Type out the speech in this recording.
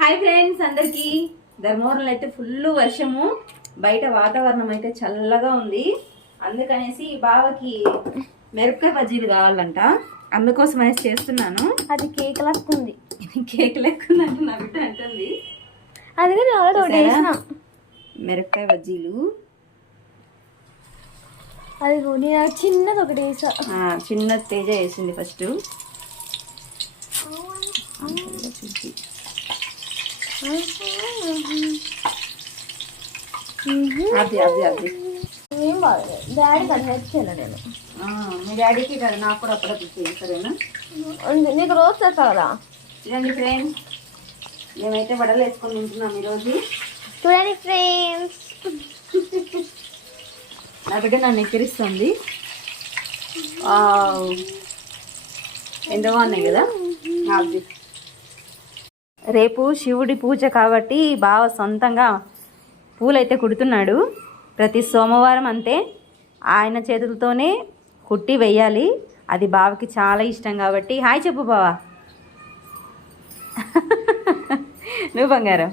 Hi friends అందరికి. ధర్మవరంలో అయితే ఫుల్ వర్షము, బయట వాతావరణం అయితే చల్లగా ఉంది. అందుకనేసి బావకి మిరపకాయ బజ్జీలు కావాలంట, అందుకోసం అనేసి చేస్తున్నాను. అది కేక్ లెక్కుంది. కేక్ లెక్కుందంటే నా బిడ్డ అంటుంది. అది మిరపకాయ బజ్జీలు అది నేను చిన్నది ఒకటి వేసా. చిన్న తేజ వేసింది ఫస్ట్. అది అది అది ఏం బాగలేదు. డాడీకి అది హెచ్చాను నేను. మీ డాడీకి కదా, నాకు కూడా అప్పుడప్పుడు చేస్తారేనా? నీకు రోజు చేస్తా కదా. చూడండి ఫ్రెండ్స్, మేమైతే వడలు వేసుకొని తింటున్నాం ఈరోజు. చూడండి ఫ్రెండ్స్, నా బిడ్డ నన్ను ఎక్కిరిస్తుంది. ఎంత బాగున్నాయి కదా. రేపు శివుడి పూజ కాబట్టి బావ సొంతంగా పూలైతే కుడుతున్నాడు. ప్రతి సోమవారం అంతే ఆయన చేతులతోనే కుట్టి వెయ్యాలి. అది బావకి చాలా ఇష్టం కాబట్టి. హాయ్ చెప్పు బావా. నువ్వు బంగారం.